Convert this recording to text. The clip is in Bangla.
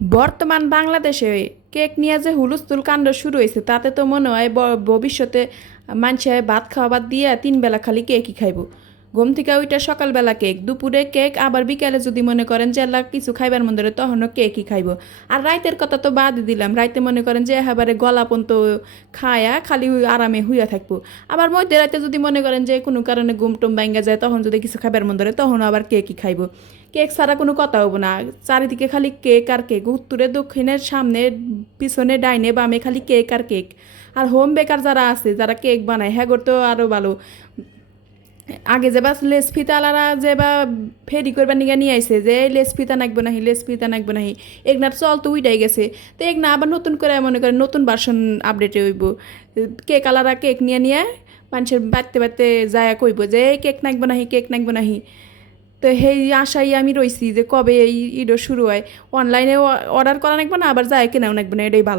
বর্তমান বাংলাদেশে কেক নিয়ে যে হুলস্থুল কাণ্ড শুরু হয়েছে তাতে তো মনে হয় ভবিষ্যতে মানুষে ভাত খাওয়া বাদ দিয়ে 3 বেলা খালি কেকই খাইব। ঘুম থেকে ওইটা সকালবেলা কেক, দুপুরে কেক, আবার বিকালে যদি মনে করেন যে এলা কিছু খাইবার মন ধরে তখনও কেকই খাইব। আর রাইতের কথা তো বাদ দিলাম, রাইতে মনে করেন যে একেবারে গলা পর্যন্ত খায়া খালি আরামে হুইয়া থাকবো। আবার মধ্যে রাইতে যদি মনে করেন যে কোনো কারণে ঘুম টুম ভাঙ্গা যায় তখন যদি কিছু খাইবার মন ধরে তখন আবার কেকই খাইব। কেক ছাড়া কোনো কথা হবো না, চারিদিকে খালি কেক আর কেক, উত্তরে দক্ষিণের সামনে পিছনে ডাইনে বামে খালি কেক আর কেক। আর হোম বেকার যারা আছে, যারা কেক বানায়, হ্যাঁ তো আরও ভালো। আগে যে বা লেস ফিতালারা যে বা ফেরি করবার নিয়ে নিয়ে আইছে যে লেস ফিতা নাকবো নাহি, লেস ফিতা নাকবো নাহি, এগনার চল তো উইটাই গেছে। তো এগনা আবার নতুন করে মনে করেন নতুন ভার্সন আপডেটে হইব। কেক আলারা কেক নিয়ে নিয়ে মানুষের বাড়তে বাড়তে যায় কইব যে এই কেক নাকবো নাহি, কেক নাকবো নাহি। তো সেই আশাই আমি রইছি যে কবে এই ঈদও শুরু হয়। অনলাইনে অর্ডার করা নাকবো না, আবার যায় কেনাও নাকবো না, এটাই ভালো।